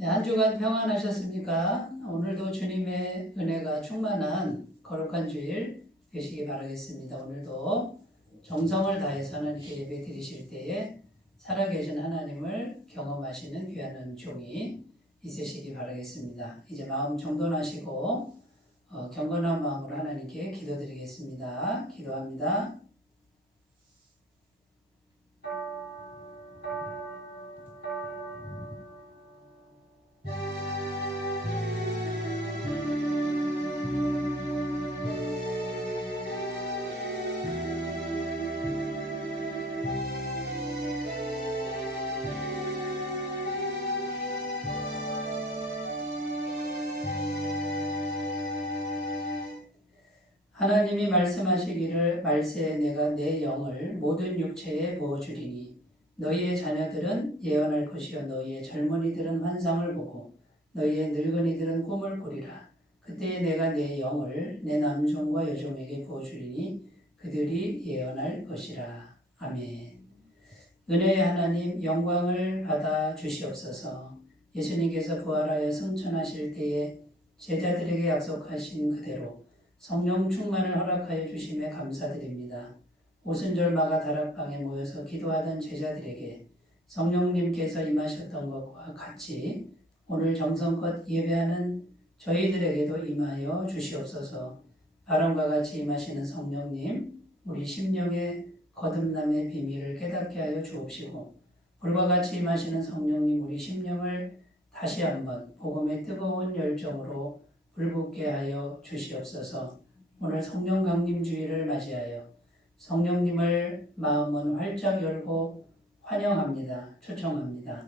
네, 한 주간 평안하셨습니까? 오늘도 주님의 은혜가 충만한 거룩한 주일 되시기 바라겠습니다. 오늘도 정성을 다해서 하나님께 예배 드리실 때에 살아계신 하나님을 경험하시는 귀한 은총이 있으시기 바라겠습니다. 이제 마음 정돈하시고 경건한 마음으로 하나님께 기도드리겠습니다. 기도합니다. 하나님이 말씀하시기를 말세 내가 내 영을 모든 육체에 부어주리니 너희의 자녀들은 예언할 것이요 너희의 젊은이들은 환상을 보고 너희의 늙은이들은 꿈을 꾸리라. 그때 내가 내 영을 내 남종과 여종에게 부어주리니 그들이 예언할 것이라. 아멘. 은혜의 하나님 영광을 받아 주시옵소서. 예수님께서 부활하여 승천하실 때에 제자들에게 약속하신 그대로 성령 충만을 허락하여 주심에 감사드립니다. 오순절 마가 다락방에 모여서 기도하던 제자들에게 성령님께서 임하셨던 것과 같이 오늘 정성껏 예배하는 저희들에게도 임하여 주시옵소서. 바람과 같이 임하시는 성령님, 우리 심령의 거듭남의 비밀을 깨닫게 하여 주옵시고 불과 같이 임하시는 성령님, 우리 심령을 다시 한번 복음의 뜨거운 열정으로 불붙게 하여 주시옵소서. 오늘 성령 강림 주일을 맞이하여 성령님을 마음은 활짝 열고 환영합니다. 초청합니다.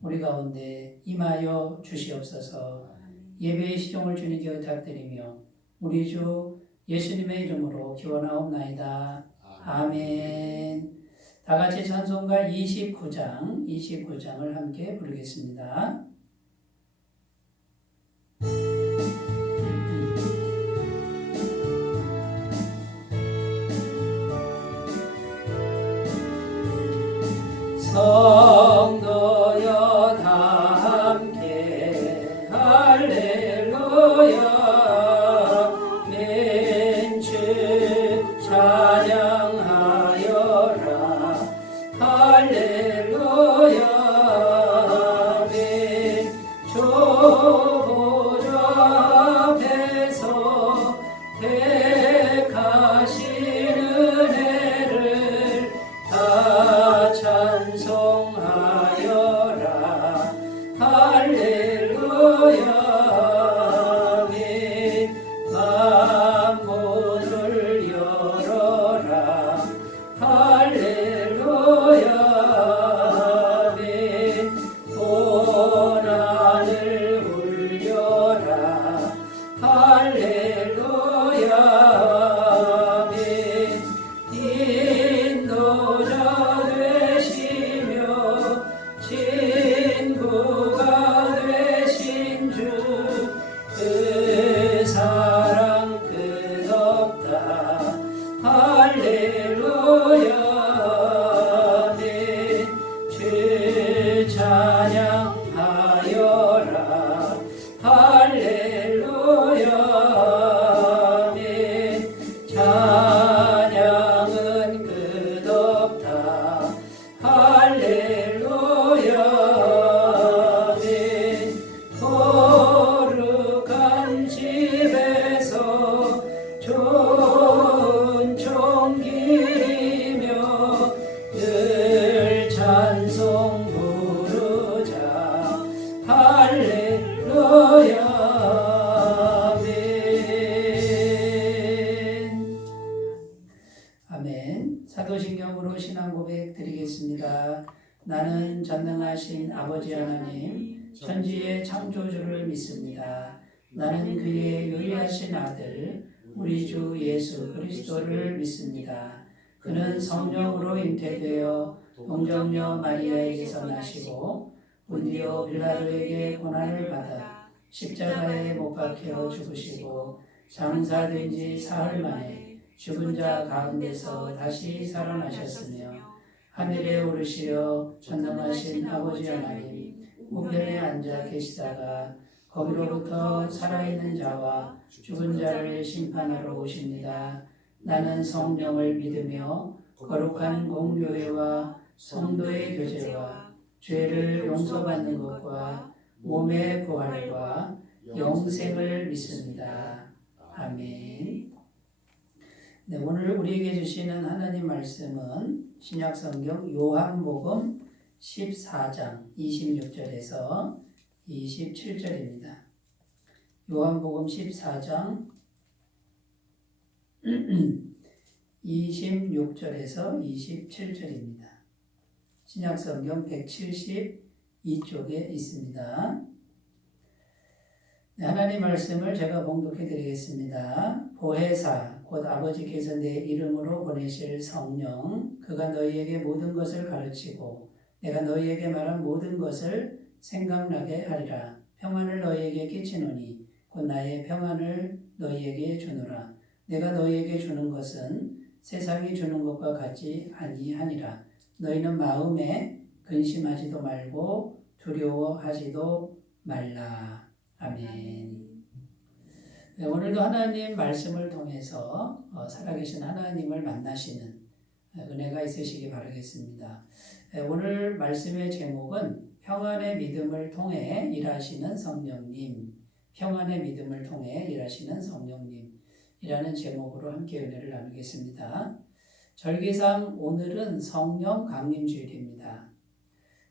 우리 가운데 임하여 주시옵소서. 예배의 시종을 주님께 부탁드리며 우리 주 예수님의 이름으로 기원하옵나이다. 아멘. 다 같이 찬송가 29장을 함께 부르겠습니다. 성도여 다 함께 할렐루야 맨주 찬양하여라 할렐루야 맨주 보좌 앞에서 택하신 은혜를 다 찬송하여라 할렐루야 민 만문을 열어라 할렐루야 민 고난을 울려라 할렐루야 민 인도자 되시며 친구가 되신 주 그 사랑 끝없다 할렐루야 민 주 찬양하여라 할렐루야 민 찬양은 끝없다 할렐루야 민 거룩한 집에서 좋은 종기리며 늘 찬송 부르자 할렐루야 아멘. 사도신경으로 신앙 고백 드리겠습니다. 나는 전능하신 아버지 하나님, 천지의 창조주를 믿습니다. 나는 그의 유일하신 아들, 우리 주 예수 그리스도를 믿습니다. 그는 성령으로 잉태되어 동정녀 마리아에게서 나시고 본디오 빌라도에게 고난을 받아 십자가에 못 박혀 죽으시고 장사된 지 사흘 만에 죽은 자 가운데서 다시 살아나셨으며 하늘에 오르시어 전능하신 아버지 하나님 우편에 앉아 계시다가 거기로부터 살아있는 자와 죽은 자를 심판하러 오십니다. 나는 성령을 믿으며 거룩한 공교회와 성도의 교제와 죄를 용서받는 것과 몸의 부활과 영생을 믿습니다. 아멘. 네, 오늘 우리에게 주시는 하나님 말씀은 신약성경 요한복음 14장 26절에서 27절입니다. 요한복음 14장 26절에서 27절입니다. 신약성경 172쪽에 있습니다. 네, 하나님 말씀을 제가 봉독해 드리겠습니다. 보혜사 곧 아버지께서 내 이름으로 보내실 성령 그가 너희에게 모든 것을 가르치고 내가 너희에게 말한 모든 것을 생각나게 하리라. 평안을 너희에게 끼치노니 곧 나의 평안을 너희에게 주노라. 내가 너희에게 주는 것은 세상이 주는 것과 같지 아니하니라. 너희는 마음에 근심하지도 말고 두려워하지도 말라. 아멘. 네, 오늘도 하나님 말씀을 통해서 살아계신 하나님을 만나시는 은혜가 있으시기 바라겠습니다. 오늘 말씀의 제목은 평안의 믿음을 통해 일하시는 성령님, 평안의 믿음을 통해 일하시는 성령님이라는 제목으로 함께 은혜를 나누겠습니다. 절기상 오늘은 성령 강림주일입니다.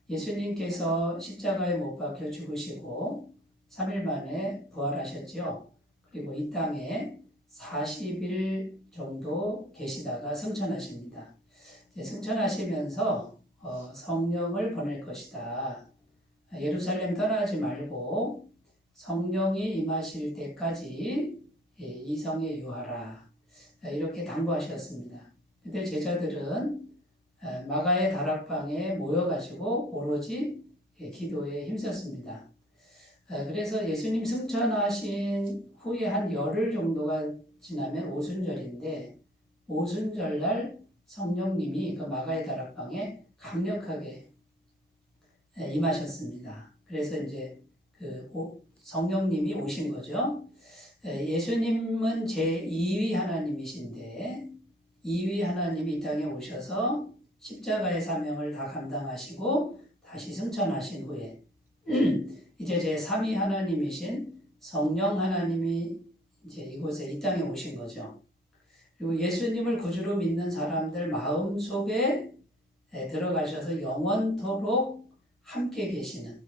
예수님께서 십자가에 못 박혀 죽으시고 3일 만에 부활하셨죠. 그리고 이 땅에 40일 정도 계시다가 승천하십니다. 승천하시면서 성령을 보낼 것이다. 예루살렘 떠나지 말고 성령이 임하실 때까지 이 성에 유하라. 이렇게 당부하셨습니다. 그때 제자들은 마가의 다락방에 모여가지고 오로지 기도에 힘썼습니다. 그래서 예수님 승천하신 후에 한 열흘 정도가 지나면 오순절인데 오순절날 성령님이 그 마가의 다락방에 강력하게 임하셨습니다. 그래서 이제 그 성령님이 오신 거죠. 예수님은 제2위 하나님이신데 2위 하나님이 이 땅에 오셔서 십자가의 사명을 다 감당하시고 다시 승천하신 후에 이제 제3위 하나님이신 성령 하나님이 이제 이곳에 이 땅에 오신 거죠. 그리고 예수님을 구주로 믿는 사람들 마음 속에 들어가셔서 영원토록 함께 계시는.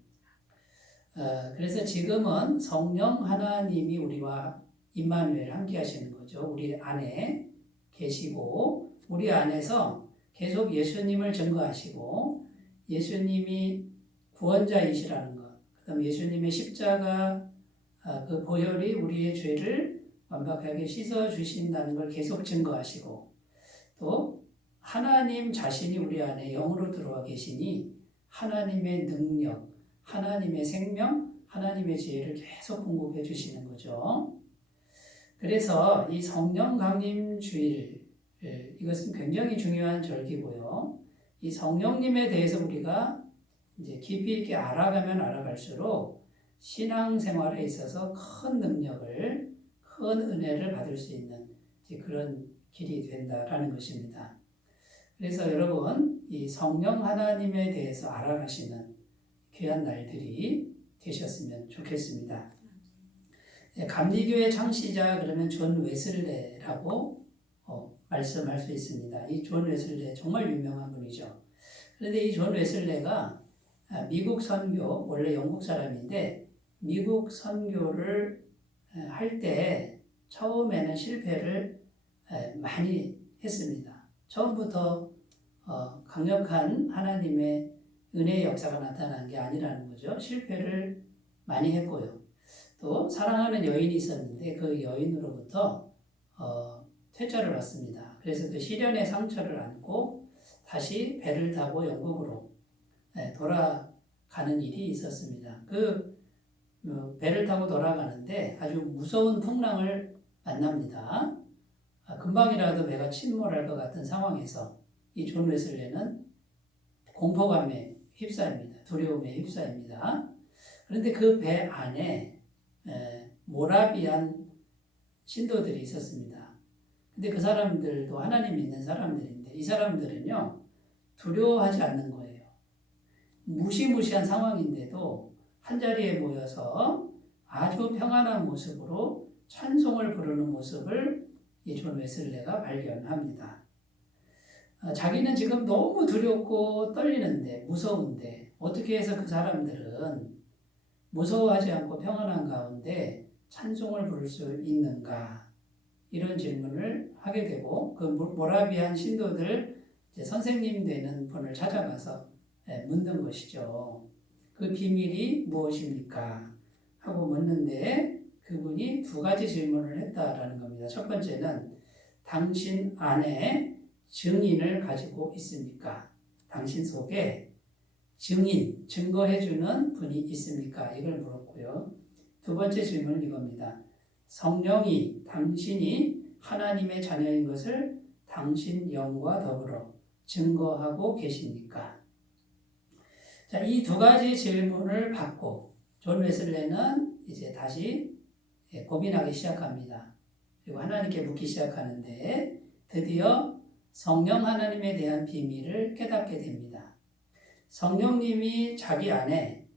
그래서 지금은 성령 하나님이 우리와 임마누엘 함께 하시는 거죠. 우리 안에 계시고 우리 안에서 계속 예수님을 증거하시고 예수님이 구원자이시라는 것. 그다음 예수님의 십자가 그 보혈이 우리의 죄를 완벽하게 씻어 주신다는 걸 계속 증거하시고 또 하나님 자신이 우리 안에 영으로 들어와 계시니 하나님의 능력, 하나님의 생명, 하나님의 지혜를 계속 공급해 주시는 거죠. 그래서 이 성령 강림 주일 이것은 굉장히 중요한 절기고요. 이 성령님에 대해서 우리가 이제 깊이 있게 알아가면 알아갈수록 신앙생활에 있어서 큰 능력을, 큰 은혜를 받을 수 있는 그런 길이 된다라는 것입니다. 그래서 여러분, 이 성령 하나님에 대해서 알아가시는 귀한 날들이 되셨으면 좋겠습니다. 감리교의 창시자 그러면 존 웨슬레라고 말씀할 수 있습니다. 이 존 웨슬레 정말 유명한 분이죠. 그런데 이 존 웨슬레가 미국 선교, 원래 영국 사람인데 미국 선교를 할 때 처음에는 실패를 많이 했습니다. 처음부터 강력한 하나님의 은혜의 역사가 나타난 게 아니라는 거죠. 실패를 많이 했고요. 또 사랑하는 여인이 있었는데 그 여인으로부터 퇴짜를 받습니다. 그래서 그 시련의 상처를 안고 다시 배를 타고 영국으로 돌아가는 일이 있었습니다. 그 배를 타고 돌아가는데 아주 무서운 풍랑을 만납니다. 금방이라도 배가 침몰할 것 같은 상황에서 이 존 웨슬레는 공포감에 휩싸입니다. 두려움에 휩싸입니다. 그런데 그 배 안에 모라비안 신도들이 있었습니다. 근데 그 사람들도 하나님 믿는 사람들인데 이 사람들은요 두려워하지 않는 거예요. 무시무시한 상황인데도 한자리에 모여서 아주 평안한 모습으로 찬송을 부르는 모습을 이 존 웨슬레가 발견합니다. 자기는 지금 너무 두렵고 떨리는데 무서운데 어떻게 해서 그 사람들은 무서워하지 않고 평안한 가운데 찬송을 부를 수 있는가 이런 질문을 하게 되고 그 모라비안 신도들 선생님 되는 분을 찾아가서 묻는 것이죠. 그 비밀이 무엇입니까? 하고 묻는데 그분이 두 가지 질문을 했다라는 겁니다. 첫 번째는 당신 안에 증인을 가지고 있습니까? 당신 속에 증인, 증거해주는 분이 있습니까? 이걸 물었고요. 두 번째 질문은 이겁니다. 성령이 당신이 하나님의 자녀인 것을 당신 영과 더불어 증거하고 계십니까? 자, 이 두 가지 질문을 받고 존 웨슬레는 이제 다시 고민하기 시작합니다. 그리고 하나님께 묻기 시작하는데 드디어 성령 하나님에 대한 비밀을 깨닫게 됩니다. 성령님이 자기 안에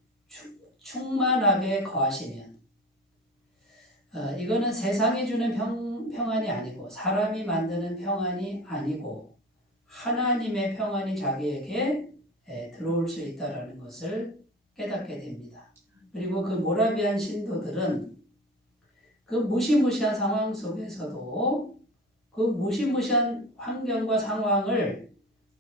충만하게 거하시면 이거는 세상이 주는 평안이 아니고 사람이 만드는 평안이 아니고 하나님의 평안이 자기에게 들어올 수 있다는 것을 깨닫게 됩니다. 그리고 그 모라비안 신도들은 그 무시무시한 상황 속에서도 그 무시무시한 환경과 상황을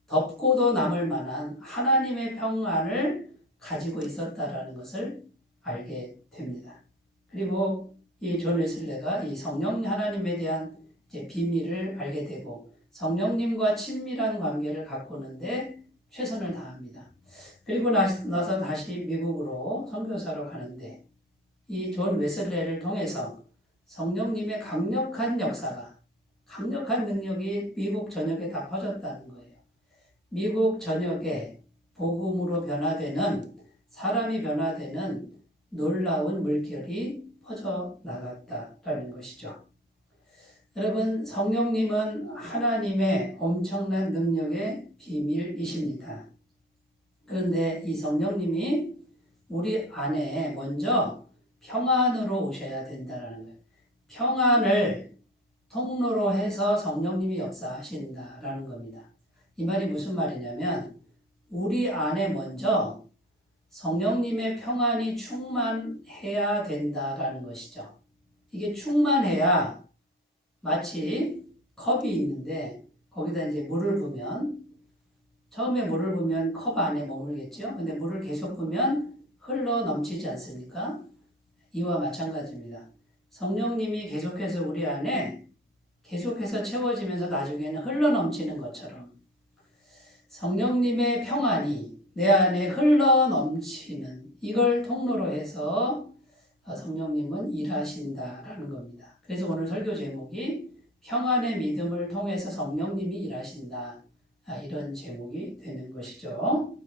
덮고도 남을 만한 하나님의 평안을 가지고 있었다라는 것을 알게 됩니다. 그리고 이 존 웨슬레가 이 성령 하나님에 대한 이제 비밀을 알게 되고 성령님과 친밀한 관계를 가꾸는데 최선을 다합니다. 그리고 나서 다시 미국으로 선교사로 가는데 이 존 웨슬레를 통해서 성령님의 강력한 역사가 강력한 능력이 미국 전역에 다 퍼졌다는 거예요. 미국 전역에 복음으로 변화되는 사람이 변화되는 놀라운 물결이 퍼져나갔다라는 것이죠. 여러분 성령님은 하나님의 엄청난 능력의 비밀이십니다. 그런데 이 성령님이 우리 안에 먼저 평안으로 오셔야 된다는 거예요. 평안을 통로로 해서 성령님이 역사하신다라는 겁니다. 이 말이 무슨 말이냐면 우리 안에 먼저 성령님의 평안이 충만해야 된다라는 것이죠. 이게 충만해야 마치 컵이 있는데 거기다 이제 물을 부으면 처음에 물을 부으면 컵 안에 머물겠죠. 근데 물을 계속 부으면 흘러 넘치지 않습니까? 이와 마찬가지입니다. 성령님이 계속해서 우리 안에 계속해서 채워지면서 나중에는 흘러 넘치는 것처럼 성령님의 평안이 내 안에 흘러 넘치는 이걸 통로로 해서 성령님은 일하신다라는 겁니다. 그래서 오늘 설교 제목이 평안의 믿음을 통해서 성령님이 일하신다. 이런 제목이 되는 것이죠.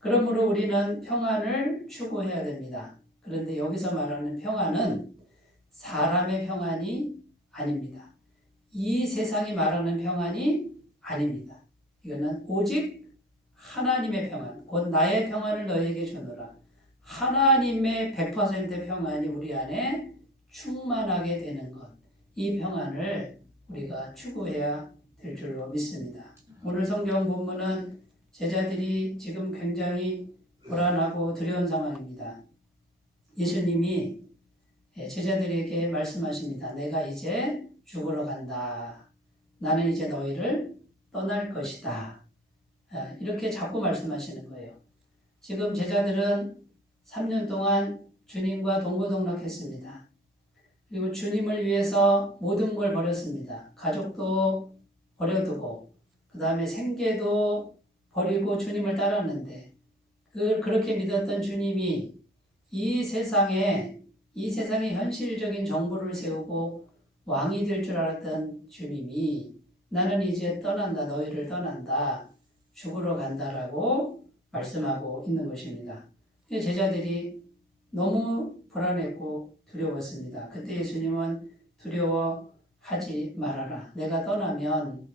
그러므로 우리는 평안을 추구해야 됩니다. 그런데 여기서 말하는 평안은 사람의 평안이 아닙니다. 이 세상이 말하는 평안이 아닙니다. 이거는 오직 하나님의 평안, 곧 나의 평안을 너에게 주노라. 하나님의 100% 평안이 우리 안에 충만하게 되는 것. 이 평안을 우리가 추구해야 될 줄로 믿습니다. 오늘 성경 본문은 제자들이 지금 굉장히 불안하고 두려운 상황입니다. 예수님이 제자들에게 말씀하십니다. 내가 이제 죽으러 간다. 나는 이제 너희를 떠날 것이다. 이렇게 자꾸 말씀하시는 거예요. 지금 제자들은 3년 동안 주님과 동고동락했습니다. 그리고 주님을 위해서 모든 걸 버렸습니다. 가족도 버려두고 그 다음에 생계도 버리고 주님을 따랐는데 그렇게 믿었던 주님이 이 세상에 현실적인 정부를 세우고 왕이 될 줄 알았던 주님이 나는 이제 떠난다. 너희를 떠난다. 죽으러 간다라고 말씀하고 있는 것입니다. 제자들이 너무 불안했고 두려웠습니다. 그때 예수님은 두려워하지 말아라. 내가 떠나면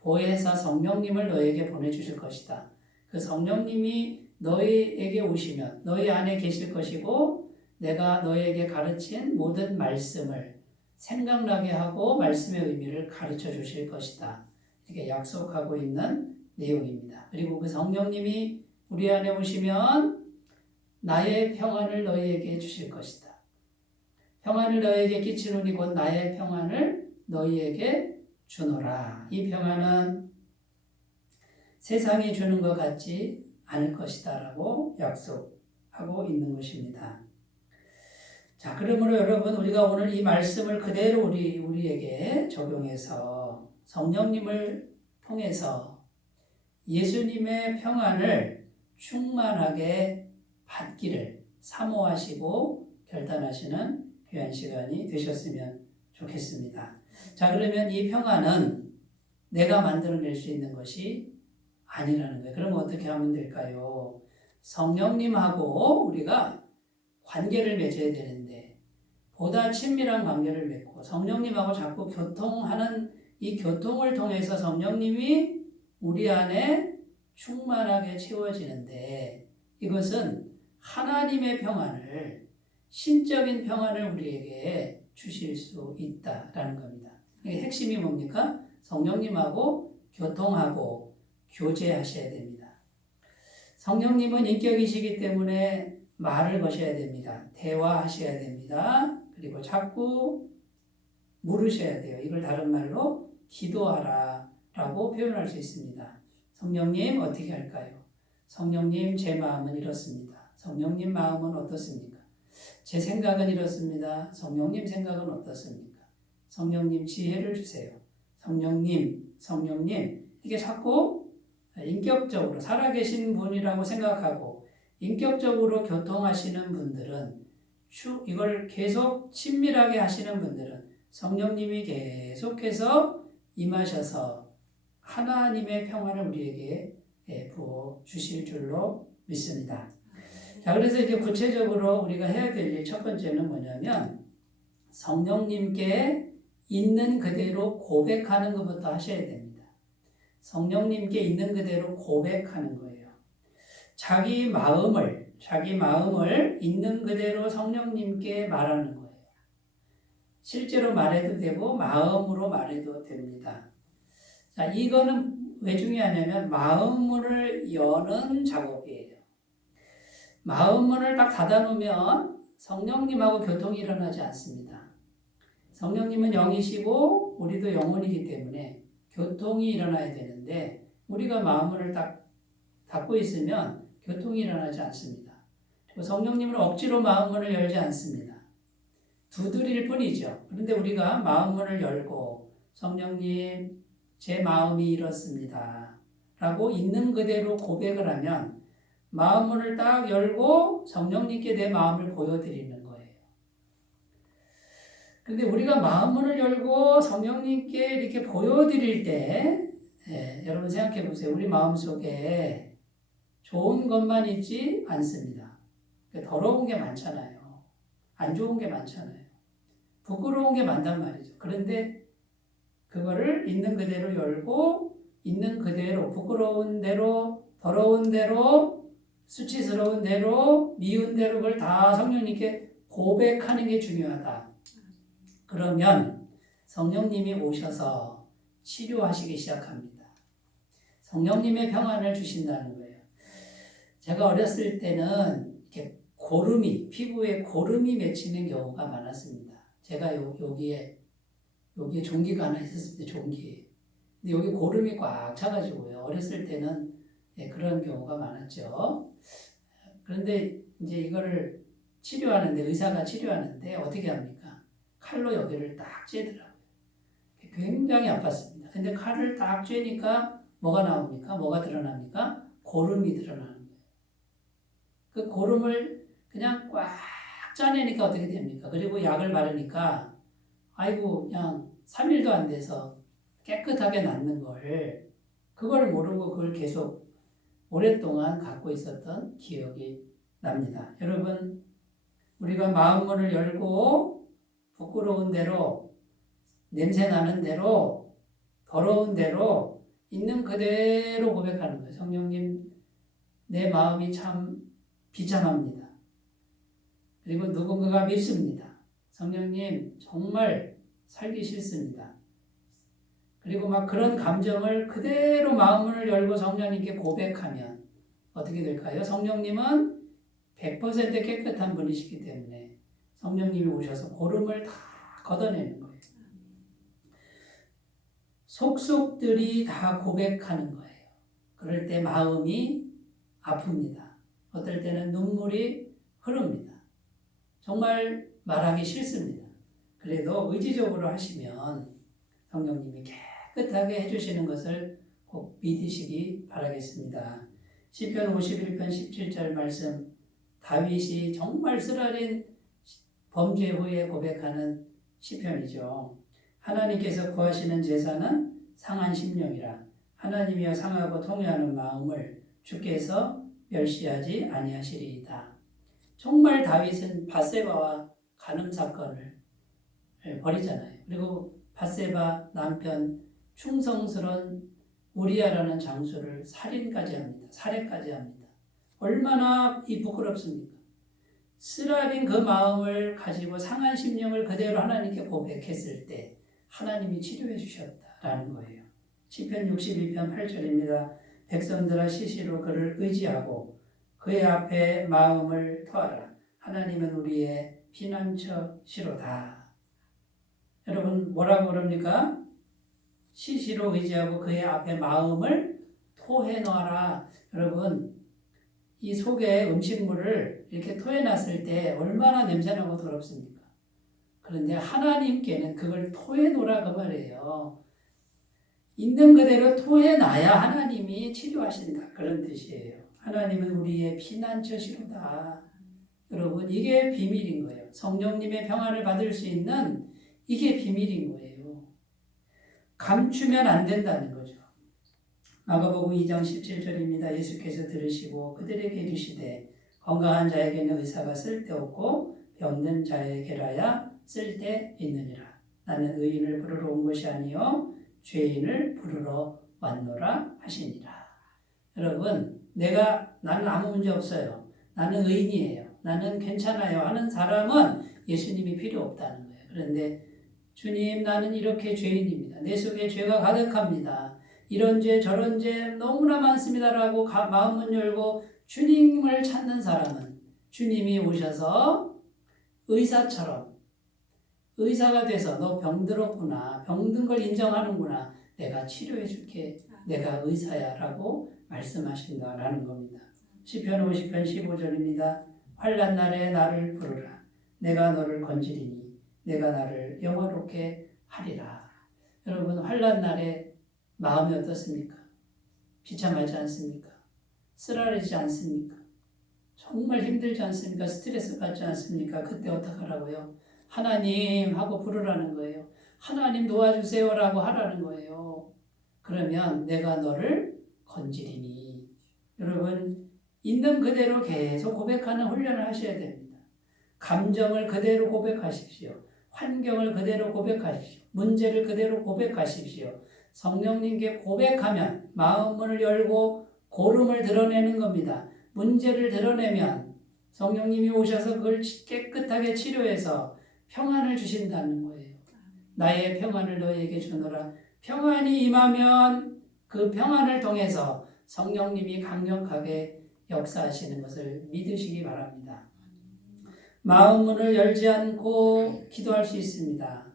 보혜사 성령님을 너에게 보내주실 것이다. 그 성령님이 너희에게 오시면 너희 안에 계실 것이고 내가 너희에게 가르친 모든 말씀을 생각나게 하고 말씀의 의미를 가르쳐 주실 것이다. 이렇게 약속하고 있는 내용입니다. 그리고 그 성령님이 우리 안에 오시면 나의 평안을 너희에게 주실 것이다. 평안을 너희에게 끼치노니 곧 나의 평안을 너희에게 주노라. 이 평안은 세상이 주는 것 같지 않을 것이다 라고 약속하고 있는 것입니다. 자, 그러므로 여러분 우리가 오늘 이 말씀을 그대로 우리에게 적용해서 성령님을 통해서 예수님의 평안을 충만하게 받기를 사모하시고 결단하시는 귀한 시간이 되셨으면 좋겠습니다. 자, 그러면 이 평안은 내가 만들어낼 수 있는 것이 아니라는 거예요. 그럼 어떻게 하면 될까요? 성령님하고 우리가 관계를 맺어야 되는데 보다 친밀한 관계를 맺고 성령님하고 자꾸 교통하는 이 교통을 통해서 성령님이 우리 안에 충만하게 채워지는데 이것은 하나님의 평안을 신적인 평안을 우리에게 주실 수 있다라는 겁니다. 핵심이 뭡니까? 성령님하고 교통하고 교제하셔야 됩니다. 성령님은 인격이시기 때문에 말을 거셔야 됩니다. 대화하셔야 됩니다. 그리고 자꾸 물으셔야 돼요. 이걸 다른 말로 기도하라 라고 표현할 수 있습니다. 성령님 어떻게 할까요? 성령님 제 마음은 이렇습니다. 성령님 마음은 어떻습니까? 제 생각은 이렇습니다. 성령님 생각은 어떻습니까? 성령님 지혜를 주세요. 성령님 이게 자꾸 인격적으로 살아계신 분이라고 생각하고 인격적으로 교통하시는 분들은 이걸 계속 친밀하게 하시는 분들은 성령님이 계속해서 임하셔서 하나님의 평안을 우리에게 부어 주실 줄로 믿습니다. 자, 그래서 이제 구체적으로 우리가 해야 될 일 첫 번째는 뭐냐면 성령님께 있는 그대로 고백하는 것부터 하셔야 됩니다. 성령님께 있는 그대로 고백하는 거예요. 자기 마음을 있는 그대로 성령님께 말하는 거예요. 실제로 말해도 되고 마음으로 말해도 됩니다. 자, 이거는 왜 중요하냐면 마음문을 여는 작업이에요. 마음문을 딱 닫아놓으면 성령님하고 교통이 일어나지 않습니다. 성령님은 영이시고 우리도 영혼이기 때문에 교통이 일어나야 되는데 우리가 마음문을 딱 닫고 있으면 교통이 일어나지 않습니다. 그리고 성령님은 억지로 마음문을 열지 않습니다. 두드릴 뿐이죠. 그런데 우리가 마음문을 열고 성령님 제 마음이 이렇습니다 라고 있는 그대로 고백을 하면 마음문을 딱 열고 성령님께 내 마음을 보여드리는 거예요. 그런데 우리가 마음문을 열고 성령님께 이렇게 보여드릴 때 여러분 생각해 보세요. 우리 마음속에 좋은 것만 있지 않습니다. 더러운 게 많잖아요. 안 좋은 게 많잖아요. 부끄러운 게 많단 말이죠. 그런데 그거를 있는 그대로 열고 있는 그대로 부끄러운 대로 더러운 대로 수치스러운 대로 미운 대로 그걸 다 성령님께 고백하는 게 중요하다. 그러면 성령님이 오셔서 치료하시기 시작합니다. 성령님의 평안을 주신다는 거예요. 제가 어렸을 때는 이렇게 피부에 고름이 맺히는 경우가 많았습니다. 제가 여기에 종기가 하나 있었습니다. 종기. 근데 여기 고름이 꽉 차가지고요. 어렸을 때는 그런 경우가 많았죠. 그런데 이제 이거를 의사가 치료하는데 어떻게 합니까? 칼로 여기를 딱 째더라고요. 굉장히 아팠습니다. 근데 칼을 딱 째니까 뭐가 나옵니까? 뭐가 드러납니까? 고름이 드러나는 거예요. 그 고름을 그냥 꽉 짜내니까 어떻게 됩니까? 그리고 약을 바르니까 아이고 그냥 3일도 안 돼서 깨끗하게 낫는 걸 그걸 모르고 그걸 계속 오랫동안 갖고 있었던 기억이 납니다. 여러분, 우리가 마음문을 열고 부끄러운 대로, 냄새 나는 대로, 더러운 대로 있는 그대로 고백하는 거예요. 성령님, 내 마음이 참 비참합니다. 그리고 누군가가 밉습니다. 성령님, 정말 살기 싫습니다. 그리고 막 그런 감정을 그대로 마음을 열고 성령님께 고백하면 어떻게 될까요? 성령님은 100% 깨끗한 분이시기 때문에 성령님이 오셔서 고름을 다 걷어내는 거예요. 속속들이 다 고백하는 거예요. 그럴 때 마음이 아픕니다. 어떨 때는 눈물이 흐릅니다. 정말 말하기 싫습니다. 그래도 의지적으로 하시면 성령님이 깨끗하게 해주시는 것을 꼭 믿으시기 바라겠습니다. 시편 51편 17절 말씀, 다윗이 정말 쓰라린 범죄 후에 고백하는 시편이죠. 하나님께서 구하시는 제사는 상한 심령이라 하나님이여 상하고 통회하는 마음을 주께서 멸시하지 아니하시리이다. 정말 다윗은 밧세바와 간음 사건을 벌이잖아요. 그리고 밧세바 남편 충성스러운 우리아라는 장수를 살인까지 합니다. 살해까지 합니다. 얼마나 부끄럽습니까? 쓰라린 그 마음을 가지고 상한 심령을 그대로 하나님께 고백했을 때 하나님이 치료해 주셨다라는 거예요. 시편 61편 8절입니다. 백성들아 시시로 그를 의지하고 그의 앞에 마음을 토하라. 하나님은 우리의 피난처시로다. 여러분 뭐라고 그럽니까? 시시로 의지하고 그의 앞에 마음을 토해 놓아라. 여러분 이 속에 음식물을 이렇게 토해놨을 때 얼마나 냄새나고 더럽습니까? 그런데 하나님께는 그걸 토해놓으라 그 말이에요. 있는 그대로 토해놔야 하나님이 치료하신다 그런 뜻이에요. 하나님은 우리의 피난처시로다. 여러분 이게 비밀인 거예요. 성령님의 평안을 받을 수 있는 이게 비밀인 거예요. 감추면 안 된다는 거죠. 마가복음 2장 17절입니다. 예수께서 들으시고 그들에게 이르시되 건강한 자에게는 의사가 쓸데없고 병든 자에게라야 쓸데있느니라. 나는 의인을 부르러 온 것이 아니요 죄인을 부르러 왔노라 하시니라. 여러분 나는 아무 문제 없어요. 나는 의인이에요. 나는 괜찮아요 하는 사람은 예수님이 필요 없다는 거예요. 그런데 주님 나는 이렇게 죄인입니다. 내 속에 죄가 가득합니다. 이런 죄 저런 죄 너무나 많습니다라고 마음을 열고 주님을 찾는 사람은 주님이 오셔서 의사가 돼서 너 병들었구나. 병든 걸 인정하는구나. 내가 치료해 줄게. 내가 의사야 라고 말씀하신다라는 겁니다. 시편 50편 15절입니다. 환난 날에 나를 부르라. 내가 너를 건지리니 내가 나를 영화롭게 하리라. 여러분 환난 날에 마음이 어떻습니까? 비참하지 않습니까? 쓰라리지 않습니까? 정말 힘들지 않습니까? 스트레스 받지 않습니까? 그때 어떡하라고요? 하나님 하고 부르라는 거예요. 하나님 도와주세요라고 하라는 거예요. 그러면 내가 너를 건지리니. 여러분 있는 그대로 계속 고백하는 훈련을 하셔야 됩니다. 감정을 그대로 고백하십시오. 환경을 그대로 고백하십시오. 문제를 그대로 고백하십시오. 성령님께 고백하면 마음을 열고 고름을 드러내는 겁니다. 문제를 드러내면 성령님이 오셔서 그걸 깨끗하게 치료해서 평안을 주신다는 거예요. 나의 평안을 너에게 주노라. 평안이 임하면 그 평안을 통해서 성령님이 강력하게 역사하시는 것을 믿으시기 바랍니다. 마음문을 열지 않고 기도할 수 있습니다.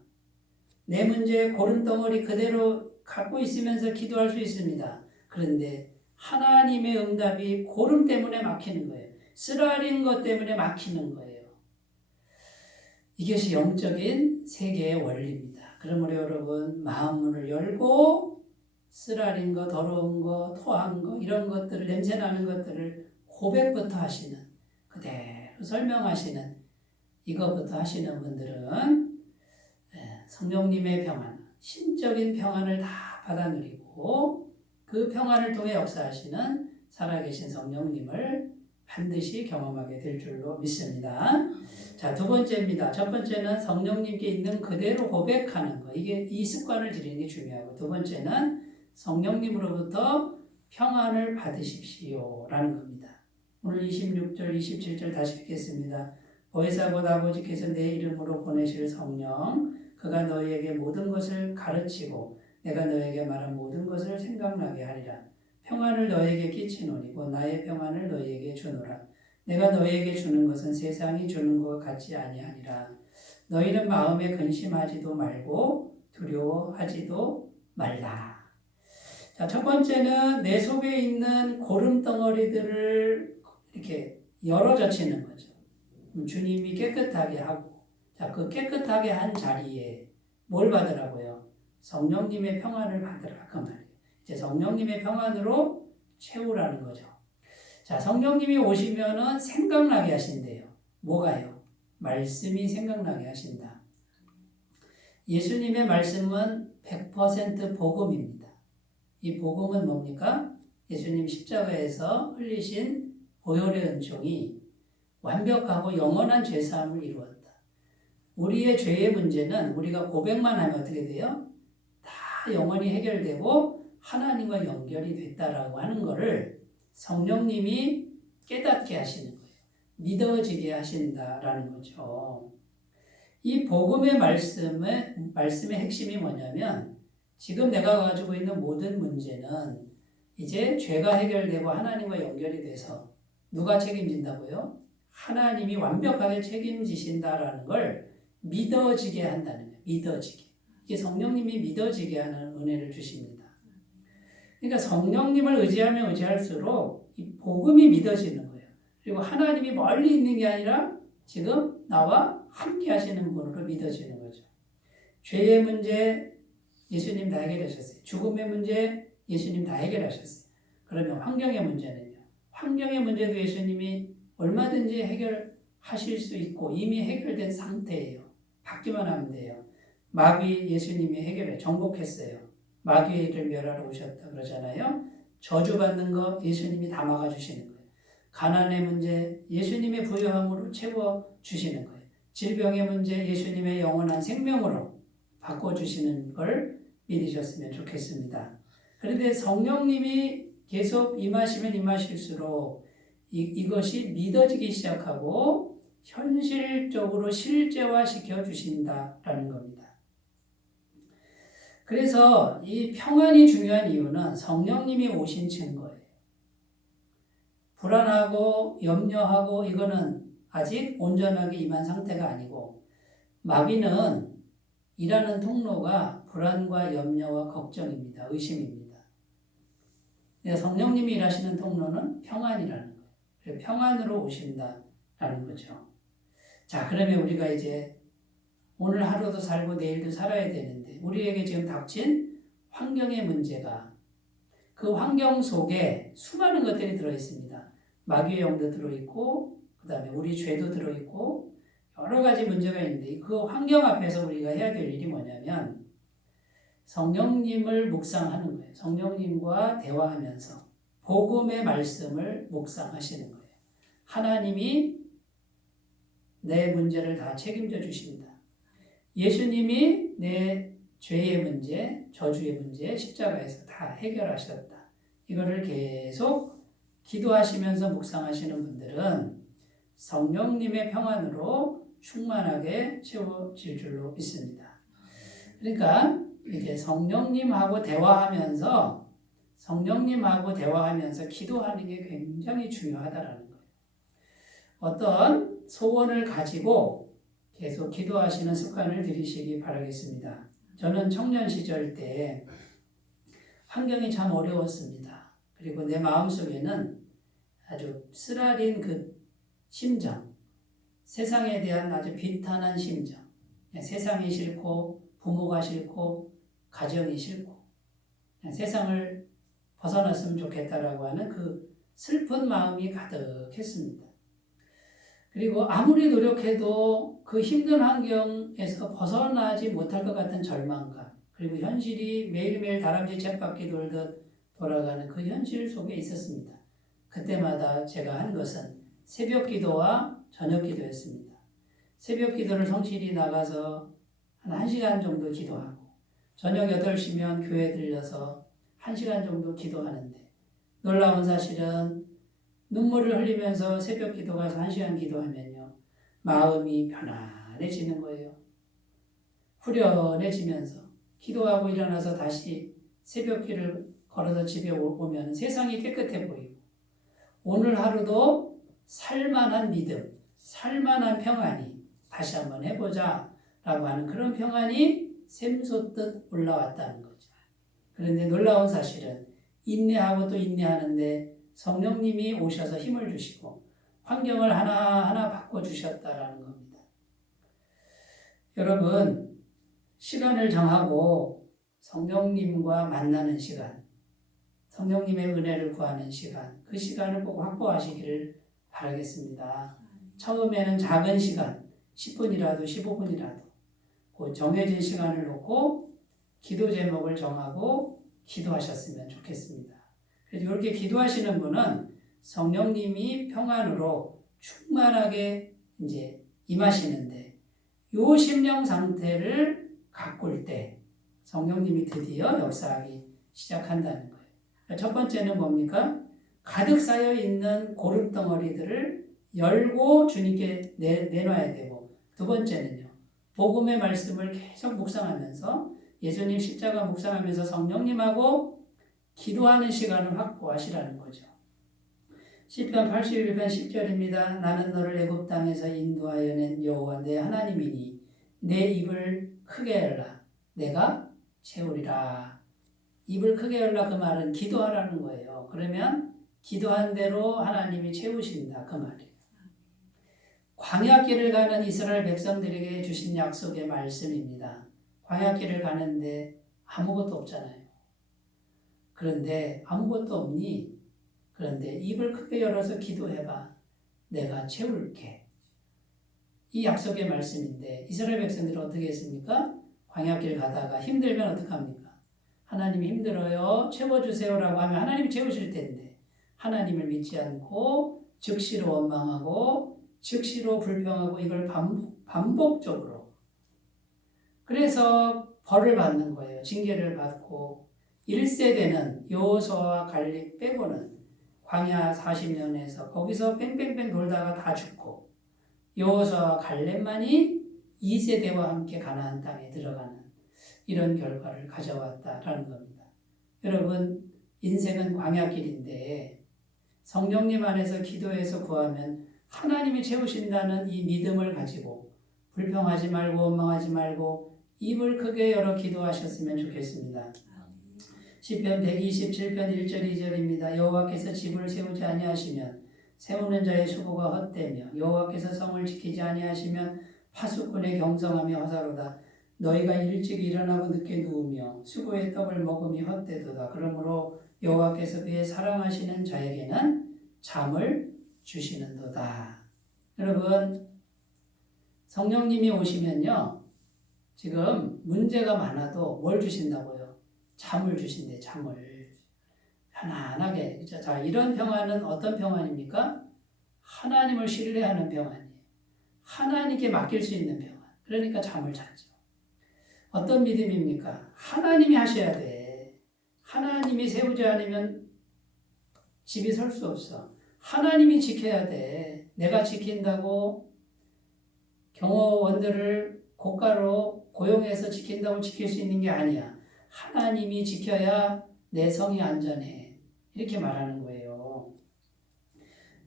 내 문제의 고름덩어리 그대로 갖고 있으면서 기도할 수 있습니다. 그런데 하나님의 응답이 고름 때문에 막히는 거예요. 쓰라린 것 때문에 막히는 거예요. 이것이 영적인 세계의 원리입니다. 그러므로 여러분 마음문을 열고 쓰라린 거, 더러운 거, 토한 거 이런 것들을 냄새나는 것들을 고백부터 하시는 그대로 설명하시는 이것부터 하시는 분들은 성령님의 평안, 신적인 평안을 다 받아 누리고 그 평안을 통해 역사하시는 살아계신 성령님을 반드시 경험하게 될 줄로 믿습니다. 자, 두 번째입니다. 첫 번째는 성령님께 있는 그대로 고백하는 거. 이 습관을 들이는 게 중요하고, 두 번째는 성령님으로부터 평안을 받으십시오 라는 겁니다. 오늘 26절, 27절 다시 읽겠습니다. 보혜사 곧 아버지께서 내 이름으로 보내실 성령, 그가 너희에게 모든 것을 가르치고 내가 너에게 말한 모든 것을 생각나게 하리라. 평안을 너에게 끼치노니 곧 나의 평안을 너희에게 주노라. 내가 너희에게 주는 것은 세상이 주는 것 같지 아니하니라. 너희는 마음에 근심하지도 말고 두려워하지도 말라. 자, 첫 번째는 내 속에 있는 고름덩어리들을 이렇게 열어젖히는 거죠. 주님이 깨끗하게 하고, 자, 그 깨끗하게 한 자리에 뭘 받으라고요? 성령님의 평안을 받으라, 그 말이에요. 이제 성령님의 평안으로 채우라는 거죠. 자, 성령님이 오시면은 생각나게 하신대요. 뭐가요? 말씀이 생각나게 하신다. 예수님의 말씀은 100% 복음입니다. 이 복음은 뭡니까? 예수님 십자가에서 흘리신 보혈의 은총이 완벽하고 영원한 죄사함을 이루었다. 우리의 죄의 문제는 우리가 고백만 하면 어떻게 돼요? 다 영원히 해결되고 하나님과 연결이 됐다라고 하는 것을 성령님이 깨닫게 하시는 거예요. 믿어지게 하신다라는 거죠. 이 복음의 말씀의 핵심이 뭐냐면, 지금 내가 가지고 있는 모든 문제는 이제 죄가 해결되고 하나님과 연결이 돼서 누가 책임진다고요? 하나님이 완벽하게 책임지신다라는 걸 믿어지게 한다는 거예요. 믿어지게. 이게 성령님이 믿어지게 하는 은혜를 주십니다. 그러니까 성령님을 의지하면 의지할수록 이 복음이 믿어지는 거예요. 그리고 하나님이 멀리 있는 게 아니라 지금 나와 함께 하시는 분으로 믿어지는 거죠. 죄의 문제 예수님 다 해결하셨어요. 죽음의 문제 예수님 다 해결하셨어요. 그러면 환경의 문제는요? 환경의 문제도 예수님이 얼마든지 해결하실 수 있고 이미 해결된 상태예요. 받기만 하면 돼요. 마귀 예수님이 해결해 정복했어요. 마귀를 멸하러 오셨다 그러잖아요. 저주받는 거 예수님이 다 막아주시는 거예요. 가난의 문제 예수님의 부요함으로 채워주시는 거예요. 질병의 문제 예수님의 영원한 생명으로 바꿔주시는 걸 믿으셨으면 좋겠습니다. 그런데 성령님이 계속 임하시면 임하실수록 이것이 믿어지기 시작하고 현실적으로 실제화시켜 주신다라는 겁니다. 그래서 이 평안이 중요한 이유는 성령님이 오신 증거예요. 불안하고 염려하고 이거는 아직 온전하게 임한 상태가 아니고, 마귀는 일하는 통로가 불안과 염려와 걱정입니다. 의심입니다. 성령님이 일하시는 통로는 평안이라는 거예요. 그래서 평안으로 오신다라는 거죠. 자, 그러면 우리가 이제 오늘 하루도 살고 내일도 살아야 되는데 우리에게 지금 닥친 환경의 문제가, 그 환경 속에 수많은 것들이 들어있습니다. 마귀의 영도 들어있고 그 다음에 우리 죄도 들어있고 여러 가지 문제가 있는데, 그 환경 앞에서 우리가 해야 될 일이 뭐냐면 성령님을 묵상하는 거예요. 성령님과 대화하면서 복음의 말씀을 묵상하시는 거예요. 하나님이 내 문제를 다 책임져 주십니다. 예수님이 내 죄의 문제, 저주의 문제 십자가에서 다 해결하셨다. 이거를 계속 기도하시면서 묵상하시는 분들은 성령님의 평안으로 충만하게 채워질 줄로 믿습니다. 그러니까 이렇게 성령님하고 대화하면서 기도하는 게 굉장히 중요하다라는 거예요. 어떤 소원을 가지고 계속 기도하시는 습관을 들이시기 바라겠습니다. 저는 청년 시절 때 환경이 참 어려웠습니다. 그리고 내 마음속에는 아주 쓰라린 그 심정, 세상에 대한 아주 비탄한 심정, 세상이 싫고 부모가 싫고 가정이 싫고 세상을 벗어났으면 좋겠다라고 하는 그 슬픈 마음이 가득했습니다. 그리고 아무리 노력해도 그 힘든 환경에서 벗어나지 못할 것 같은 절망감, 그리고 현실이 매일매일 다람쥐 쳇바퀴 돌듯 돌아가는 그 현실 속에 있었습니다. 그때마다 제가 한 것은 새벽 기도와 저녁 기도였습니다. 새벽 기도를 성실히 나가서 한 1시간 정도 기도하고 저녁 8시면 교회 들려서 1시간 정도 기도하는데 놀라운 사실은 눈물을 흘리면서 새벽 기도 가서 1시간 기도하면요. 마음이 편안해지는 거예요. 후련해지면서 기도하고 일어나서 다시 새벽길을 걸어서 집에 오면 세상이 깨끗해 보이고 오늘 하루도 살만한 믿음, 살만한 평안이 다시 한번 해보자 라고 하는 그런 평안이 샘솟듯 올라왔다는 거죠. 그런데 놀라운 사실은 인내하고 또 인내하는데 성령님이 오셔서 힘을 주시고 환경을 하나하나 바꿔주셨다라는 겁니다. 여러분, 시간을 정하고 성령님과 만나는 시간, 성령님의 은혜를 구하는 시간, 그 시간을 꼭 확보하시기를 바라겠습니다. 처음에는 작은 시간, 10분이라도 15분이라도 그 정해진 시간을 놓고 기도 제목을 정하고 기도하셨으면 좋겠습니다. 그래서 이렇게 기도하시는 분은 성령님이 평안으로 충만하게 이제 임하시는데 요 심령 상태를 가꿀 때 성령님이 드디어 역사하기 시작한다는 거예요. 첫 번째는 뭡니까? 가득 쌓여 있는 고름 덩어리들을 열고 주님께 내놔야 되고, 두 번째는요, 복음의 말씀을 계속 묵상하면서 예수님 십자가 묵상하면서 성령님하고 기도하는 시간을 확보하시라는 거죠. 시편 81편 10절입니다. 나는 너를 애굽 땅에서 인도하여 낸 여호와 내 하나님이니 내 입을 크게 열라 내가 채우리라. 입을 크게 열라 그 말은 기도하라는 거예요. 그러면 기도한 대로 하나님이 채우신다 그 말이에요. 광야길을 가는 이스라엘 백성들에게 주신 약속의 말씀입니다. 광야길을 가는데 아무것도 없잖아요. 그런데 아무것도 없니? 그런데 입을 크게 열어서 기도해봐. 내가 채울게. 이 약속의 말씀인데 이스라엘 백성들은 어떻게 했습니까? 광야길 가다가 힘들면 어떡합니까? 하나님이 힘들어요. 채워주세요라고 하면 하나님이 채우실 텐데 하나님을 믿지 않고 즉시로 원망하고 즉시로 불평하고 이걸 반복적으로 그래서 벌을 받는 거예요. 징계를 받고 1세대는 여호수아와 갈렙 빼고는 광야 40년에서 거기서 뺑뺑뺑 돌다가 다 죽고 여호수아와 갈렙만이 2세대와 함께 가나안 땅에 들어가는 이런 결과를 가져왔다라는 겁니다. 여러분, 인생은 광야길인데 성령님 안에서 기도해서 구하면 하나님이 채우신다는 이 믿음을 가지고 불평하지 말고 원망하지 말고 입을 크게 열어 기도하셨으면 좋겠습니다. 시편 127편 1절 2절입니다. 여호와께서 집을 세우지 아니하시면 세우는 자의 수고가 헛되며 여호와께서 성을 지키지 아니하시면 파수꾼의 경성함이 허사로다. 너희가 일찍 일어나고 늦게 누우며 수고의 떡을 먹음이 헛되도다. 그러므로 여호와께서 그의 사랑하시는 자에게는 잠을 주시는도다. 여러분, 성령님이 오시면요, 지금 문제가 많아도 뭘 주신다고요? 잠을 주신대. 잠을 편안하게. 자, 이런 평안은 어떤 평안입니까? 하나님을 신뢰하는 평안이에요. 하나님께 맡길 수 있는 평안. 그러니까 잠을 자죠. 어떤 믿음입니까? 하나님이 하셔야 돼. 하나님이 세우지 않으면 집이 설 수 없어. 하나님이 지켜야 돼. 내가 지킨다고 경호원들을 고가로 고용해서 지킨다고 지킬 수 있는 게 아니야. 하나님이 지켜야 내 성이 안전해. 이렇게 말하는 거예요.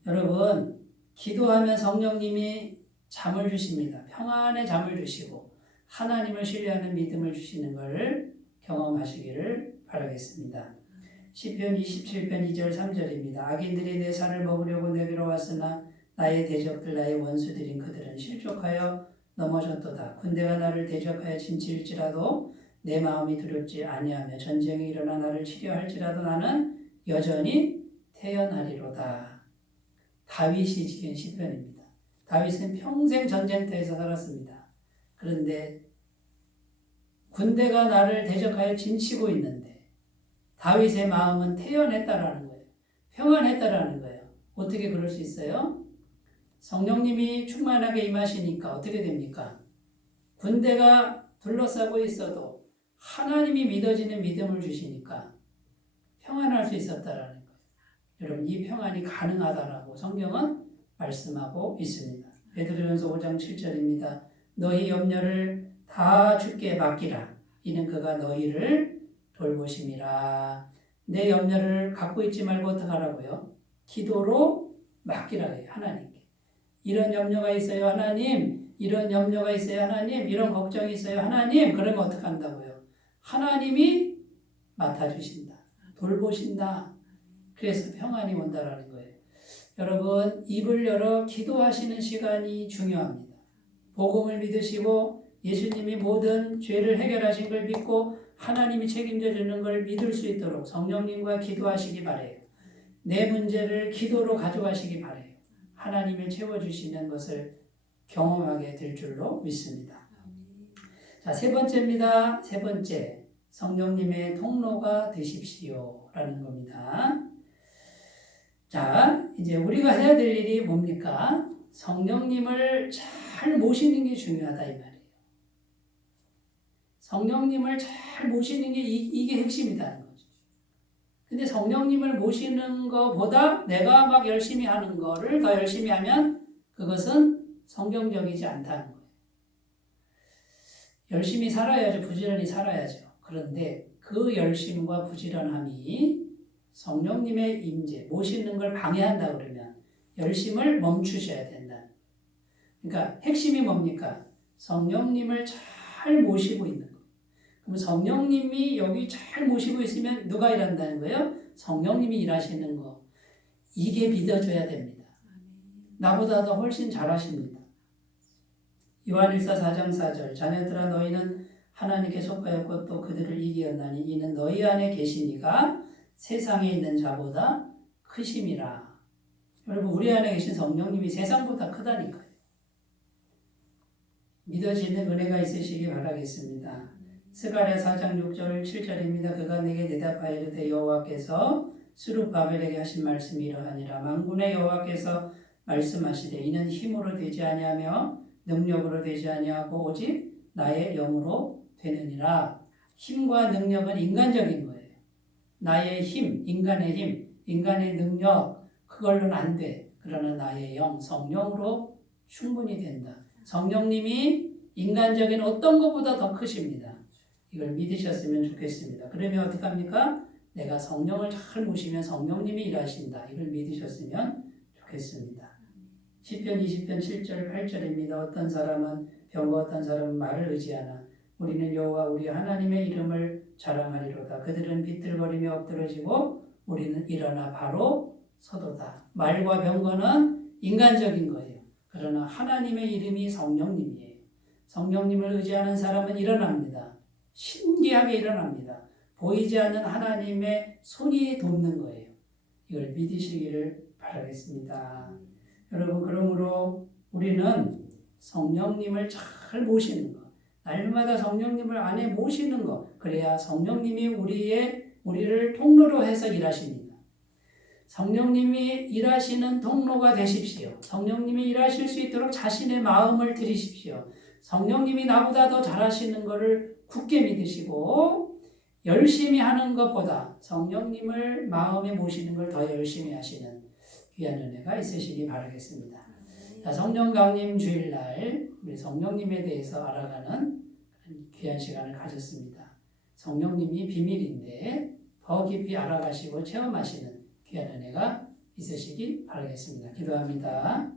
여러분, 기도하면 성령님이 잠을 주십니다. 평안의 잠을 주시고 하나님을 신뢰하는 믿음을 주시는 것을 경험하시기를 바라겠습니다. 시편 27편 2절 3절입니다. 악인들이 내 살을 먹으려고 내게로 왔으나 나의 대적들 나의 원수들인 그들은 실족하여 넘어졌도다. 군대가 나를 대적하여 진칠지라도 내 마음이 두렵지 아니하며 전쟁이 일어나 나를 치려할지라도 나는 여전히 태연하리로다. 다윗이 지은 시편입니다. 다윗은 평생 전쟁터에서 살았습니다. 그런데 군대가 나를 대적하여 진치고 있는데 다윗의 마음은 태연했다라는 거예요. 평안했다라는 거예요. 어떻게 그럴 수 있어요? 성령님이 충만하게 임하시니까 어떻게 됩니까? 군대가 둘러싸고 있어도 하나님이 믿어지는 믿음을 주시니까 평안할 수 있었다라는 거예요. 여러분, 이 평안이 가능하다라고 성경은 말씀하고 있습니다. 베드로전서 5장 7절입니다. 너희 염려를 다 주께 맡기라. 이는 그가 너희를 돌보심이라. 내 염려를 갖고 있지 말고 어떡하라고요? 기도로 맡기라 해요. 하나님께. 이런 염려가 있어요, 하나님. 이런 염려가 있어요, 하나님. 이런 걱정이 있어요, 하나님. 그러면 어떡한다고요? 하나님이 맡아주신다. 돌보신다. 그래서 평안이 온다라는 거예요. 여러분, 입을 열어 기도하시는 시간이 중요합니다. 복음을 믿으시고 예수님이 모든 죄를 해결하신 걸 믿고 하나님이 책임져 주는 걸 믿을 수 있도록 성령님과 기도하시기 바라요. 내 문제를 기도로 가져가시기 바라요. 하나님이 채워주시는 것을 경험하게 될 줄로 믿습니다. 자, 세 번째입니다. 세 번째, 성령님의 통로가 되십시오 라는 겁니다. 자, 이제 우리가 해야 될 일이 뭡니까? 성령님을 잘 모시는 게 중요하다 이 말이에요. 성령님을 잘 모시는 게 이게 핵심이다는 거죠. 근데 성령님을 모시는 것보다 내가 막 열심히 하는 거를 더 열심히 하면 그것은 성경적이지 않다는 거예요. 열심히 살아야죠. 부지런히 살아야죠. 그런데 그 열심과 부지런함이 성령님의 임재, 모시는 걸 방해한다 그러면 열심을 멈추셔야 된다. 그러니까 핵심이 뭡니까? 성령님을 잘 모시고 있는 거. 그럼 성령님이 여기 잘 모시고 있으면 누가 일한다는 거예요? 성령님이 일하시는 거. 이게 믿어줘야 됩니다. 나보다 더 훨씬 잘하십니다. 요한일서 4장 4절 자녀들아 너희는 하나님께 속하였고 또 그들을 이기었나니 이는 너희 안에 계시니가 세상에 있는 자보다 크심이라. 여러분, 우리 안에 계신 성령님이 세상보다 크다니까요. 믿어지는 은혜가 있으시기 바라겠습니다. 스가랴 4장 6절 7절입니다. 그가 내게 대답하여 이르되 여호와께서 스룹바벨에게 하신 말씀이 이러하니라. 만군의 여호와께서 말씀하시되 이는 힘으로 되지 아니하며 능력으로 되지 아니하고 오직 나의 영으로 되느니라. 힘과 능력은 인간적인 거예요. 나의 힘, 인간의 능력, 그걸로는 안 돼. 그러나 나의 영, 성령으로 충분히 된다. 성령님이 인간적인 어떤 것보다 더 크십니다. 이걸 믿으셨으면 좋겠습니다. 그러면 어떡합니까? 내가 성령을 잘 모시면 성령님이 일하신다. 이걸 믿으셨으면 좋겠습니다. 시편 20편 7절 8절입니다. 어떤 사람은 병과 어떤 사람은 말을 의지하나 우리는 여호와 우리 하나님의 이름을 자랑하리로다. 그들은 비틀거리며 엎드러지고 우리는 일어나 바로 서도다. 말과 병거는 인간적인 거예요. 그러나 하나님의 이름이 성령님이에요. 성령님을 의지하는 사람은 일어납니다. 신기하게 일어납니다. 보이지 않는 하나님의 손이 돕는 거예요. 이걸 믿으시기를 바라겠습니다. 여러분, 그러므로 우리는 성령님을 잘 모시는 것, 날마다 성령님을 안에 모시는 것, 그래야 성령님이 우리를 통로로 해서 일하십니다. 성령님이 일하시는 통로가 되십시오. 성령님이 일하실 수 있도록 자신의 마음을 들이십시오. 성령님이 나보다 더 잘하시는 것을 굳게 믿으시고 열심히 하는 것보다 성령님을 마음에 모시는 걸 더 열심히 하시는 귀한 은혜가 있으시기 바라겠습니다. 자, 성령 강림 주일날 우리 성령님에 대해서 알아가는 귀한 시간을 가졌습니다. 성령님이 비밀인데 더 깊이 알아가시고 체험하시는 귀한 은혜가 있으시기 바라겠습니다. 기도합니다.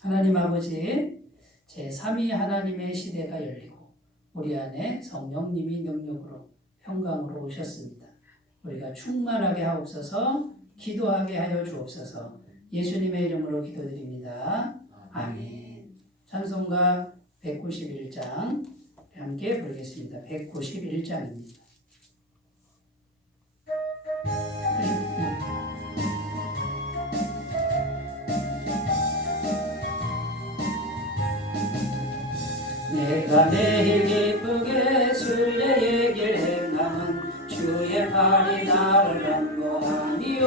하나님 아버지, 제3위 하나님의 시대가 열리고 우리 안에 성령님이 능력으로 평강으로 오셨습니다. 우리가 충만하게 하옵소서, 기도하게 하여 주옵소서. 예수님의 이름으로 기도드립니다. 아멘. 찬송가 191장 함께 부르겠습니다. 191장입니다. 내가 매일 기쁘게 순례의 길 행함은 주의 팔이 나를 안보하니요.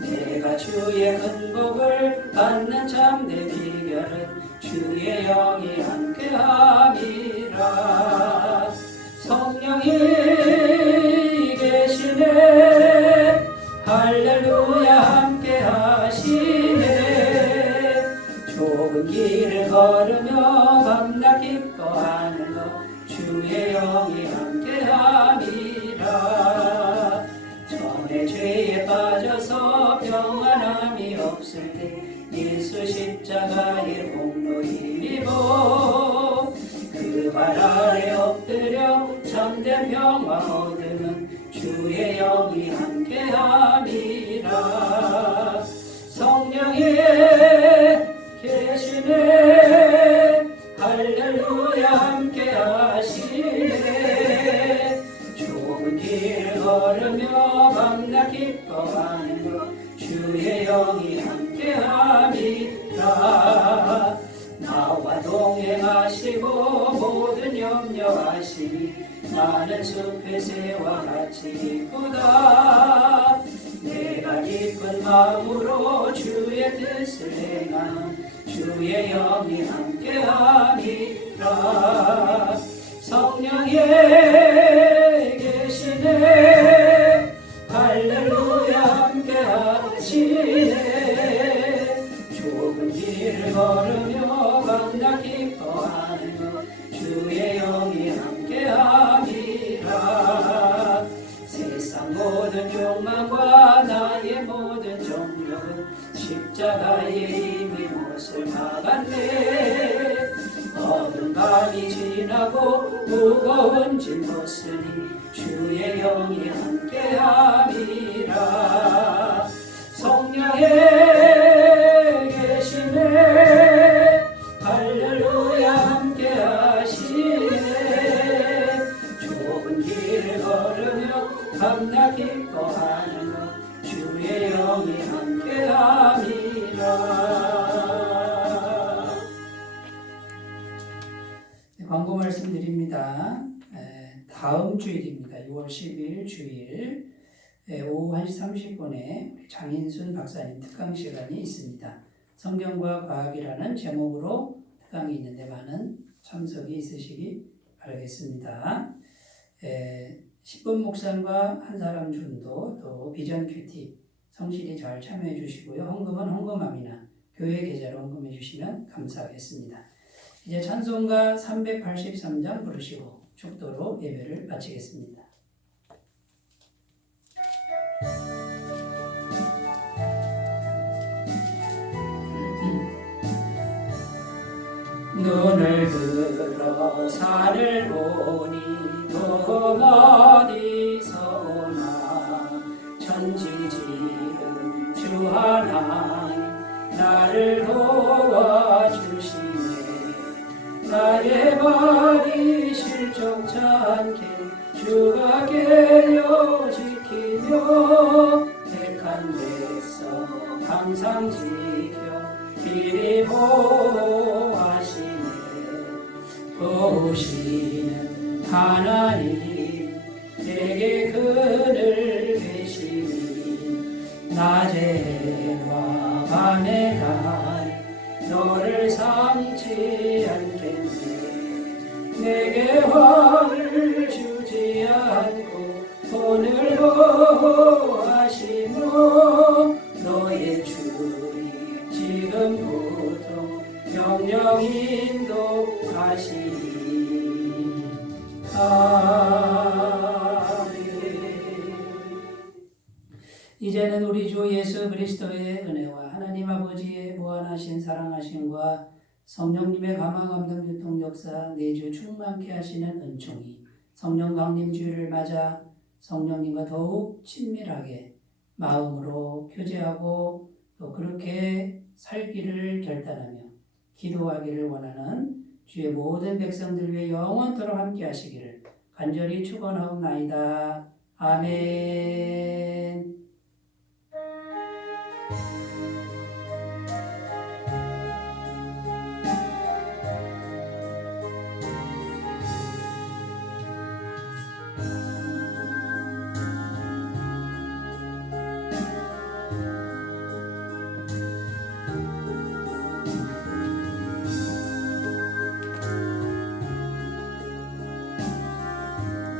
내가 주의 큰 복을 받는 참된 비결은 주의 영이 함께함이라. 성령이 계시네 할렐루야 함께하시네. 좁은 길을 걸으며 밤낮 기뻐하는 것 주의 영이 함께함이라. 전에 죄에 빠져서 평안함이 없을 때 예수 십자가의 공로 힘입어 그 발 아래 엎드려 참된 평화 얻으면 주의 영이 함께함이라. 성령이 계시네 할렐루야 함께하시네. 좁은 길 걸으며 밤낮 기뻐하는 것 주의 영이 함께함이라. 나와 동행하시고 모든 염려하시니 나는 숲의 새와 같이 기쁘다. 내가 기쁜 마음으로 주의 뜻을 행하는 주의 영이 함께함이라. 성령이 계시네 할렐루야 함께하시네. 좁은 길을 걸으며 밤낮 기뻐하는 것 주의 영이 함께함이라. 세상 모든 욕망과 나의 모든 정욕은 십자가에 이미 못을 박았네. 어두운 밤이 지나고 무거운 짐 벗으니 주의 영이 함께함이라. 성령이 계시네 할렐루야 함께하시네. 좁은 길을 걸으며 밤낮 기뻐하는 것 주의 영이 함께함이라. 광고 말씀드립니다. 다음 주일입니다. 6월 10일 주일 오후 1시 30분에 장인순 박사님 특강 시간이 있습니다. 성경과 과학이라는 제목으로 특강이 있는데 많은 참석이 있으시기 바라겠습니다. 10분 묵상과 한 사람 준도 또 비전 큐티 성실히 잘 참여해 주시고요. 헌금은 헌금함이나 교회 계좌로 헌금해 주시면 감사하겠습니다. 이제 찬송가 383장 부르시고 축도로 예배를 마치겠습니다. 눈을 들어 산을 보니 또 어디서 오나. 천지지은 주 하나님 나를 도와주시네. 나의 발이 실족치 않게 주가 깨어 지키며 택한 백성 항상 지켜 길이 보호하시네. 도우시는 하나님 내게 그늘 계시니 낮에와 밤에 다 너를 삼지 않겠네. 내게 화를 주지 않고 오늘 보호하시며 너의 주리 지금부터 영영 인도하시니. 아멘. 이제는 우리 주 예수 그리스도의 은혜와 하나님 아버지의 무한하신 사랑하심과 성령님의 감화 감동 교통 역사 내주 충만케 하시는 은총이 성령 강림 주일을 맞아 성령님과 더욱 친밀하게 마음으로 교제하고 또 그렇게 살기를 결단하며 기도하기를 원하는 주의 모든 백성들 위해 영원토록 함께 하시기를 간절히 축원하옵나이다. 아멘.